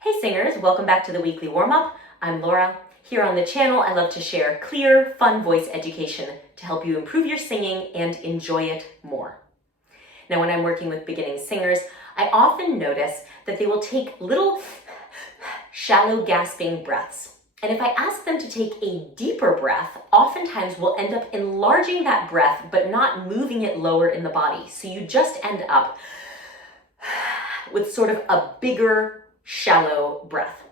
Hey singers, welcome back to the weekly warm-up. I'm Laura. Here on the channel, I love to share clear, fun voice education to help you improve your singing and enjoy it more. Now, when I'm working with beginning singers, I often notice that they will take little shallow gasping breaths. And if I ask them to take a deeper breath, oftentimes we'll end up enlarging that breath, but not moving it lower in the body. So you just end up with sort of a bigger, shallow breath.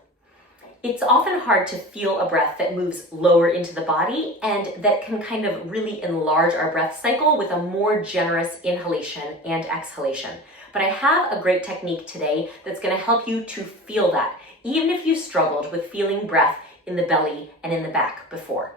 It's often hard to feel a breath that moves lower into the body and that can kind of really enlarge our breath cycle with a more generous inhalation and exhalation. But I have a great technique today that's going to help you to feel that, even if you struggled with feeling breath in the belly and in the back before.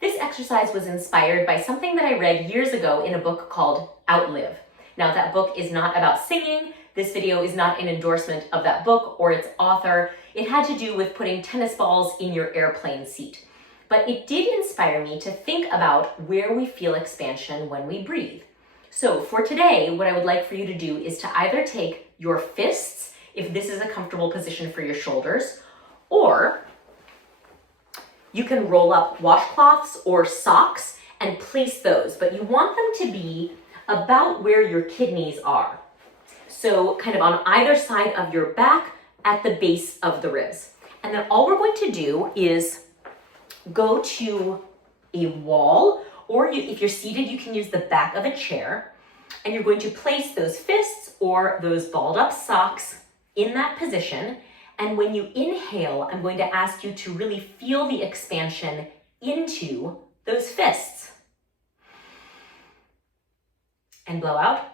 This exercise was inspired by something that I read years ago in a book called Outlive. Now, that book is not about singing. This video is not an endorsement of that book or its author. It had to do with putting tennis balls in your airplane seat. But it did inspire me to think about where we feel expansion when we breathe. So for today, what I would like for you to do is to either take your fists, if this is a comfortable position for your shoulders, or you can roll up washcloths or socks and place those, but you want them to be about where your kidneys are. So kind of on either side of your back at the base of the ribs. And then all we're going to do is go to a wall, or if you're seated, you can use the back of a chair, and you're going to place those fists or those balled up socks in that position. And when you inhale, I'm going to ask you to really feel the expansion into those fists. And blow out.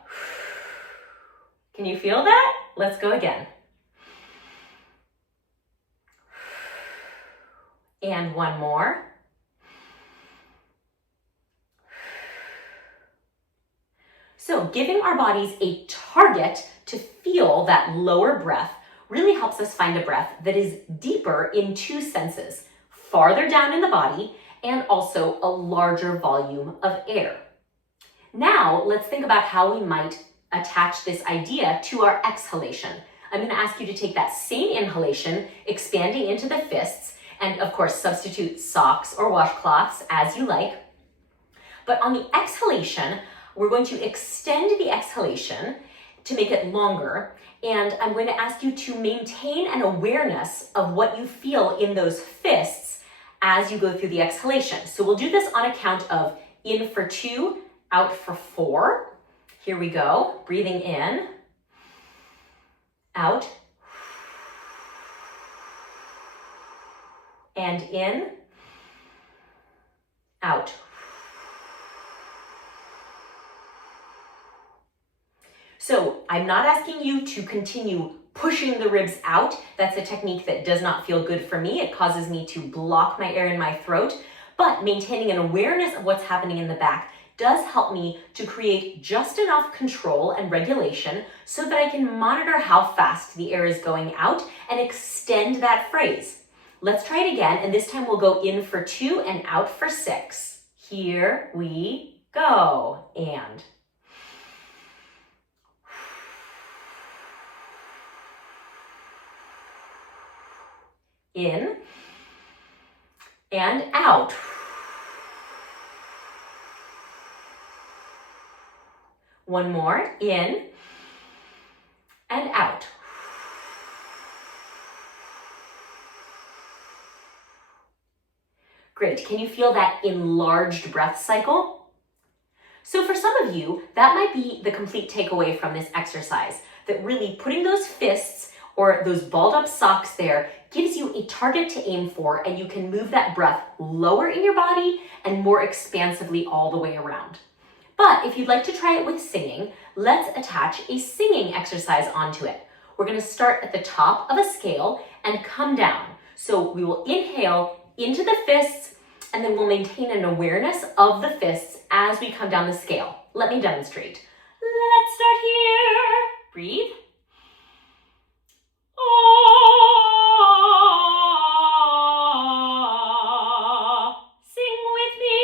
Can you feel that? Let's go again. And one more. So giving our bodies a target to feel that lower breath really helps us find a breath that is deeper in two senses, farther down in the body and also a larger volume of air. Now, let's think about how we might attach this idea to our exhalation. I'm going to ask you to take that same inhalation, expanding into the fists, and of course, substitute socks or washcloths as you like. But on the exhalation, we're going to extend the exhalation to make it longer, and I'm going to ask you to maintain an awareness of what you feel in those fists as you go through the exhalation. So we'll do this on a count of in for 2, out for 4. Here we go. Breathing in, out, and in, out. So I'm not asking you to continue pushing the ribs out. That's a technique that does not feel good for me. It causes me to block my air in my throat, but maintaining an awareness of what's happening in the back does help me to create just enough control and regulation so that I can monitor how fast the air is going out and extend that phrase. Let's try it again, and this time we'll go in for 2 and out for 6. Here we go, and in and out. One more, in and out. Great, can you feel that enlarged breath cycle? So for some of you, that might be the complete takeaway from this exercise, that really putting those fists or those balled up socks there gives you a target to aim for, and you can move that breath lower in your body and more expansively all the way around. But if you'd like to try it with singing, let's attach a singing exercise onto it. We're going to start at the top of a scale and come down. So we will inhale into the fists, and then we'll maintain an awareness of the fists as we come down the scale. Let me demonstrate. Let's start here. Breathe. Sing with me.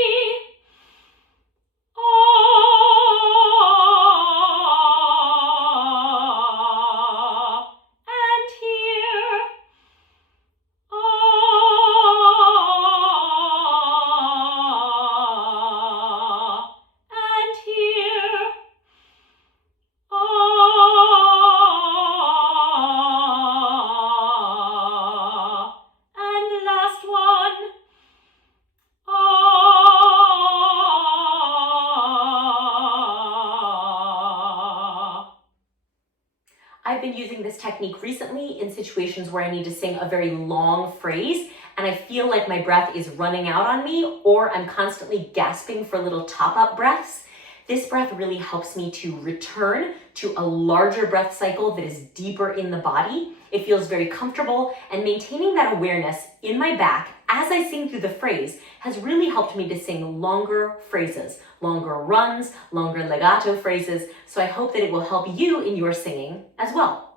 been using this technique recently in situations where I need to sing a very long phrase and I feel like my breath is running out on me, or I'm constantly gasping for little top-up breaths. This breath really helps me to return to a larger breath cycle that is deeper in the body. It feels very comfortable, and maintaining that awareness in my back as I sing through the phrase has really helped me to sing longer phrases, longer runs, longer legato phrases, so I hope that it will help you in your singing as well.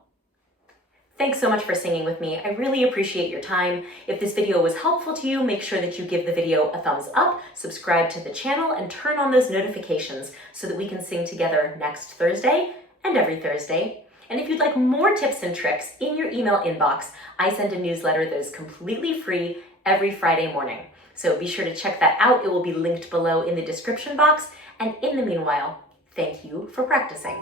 Thanks so much for singing with me. I really appreciate your time. If this video was helpful to you, make sure that you give the video a thumbs up, subscribe to the channel, and turn on those notifications so that we can sing together next Thursday and every Thursday. And if you'd like more tips and tricks in your email inbox, I send a newsletter that is completely free every Friday morning. So be sure to check that out. It will be linked below in the description box. And in the meanwhile, thank you for practicing.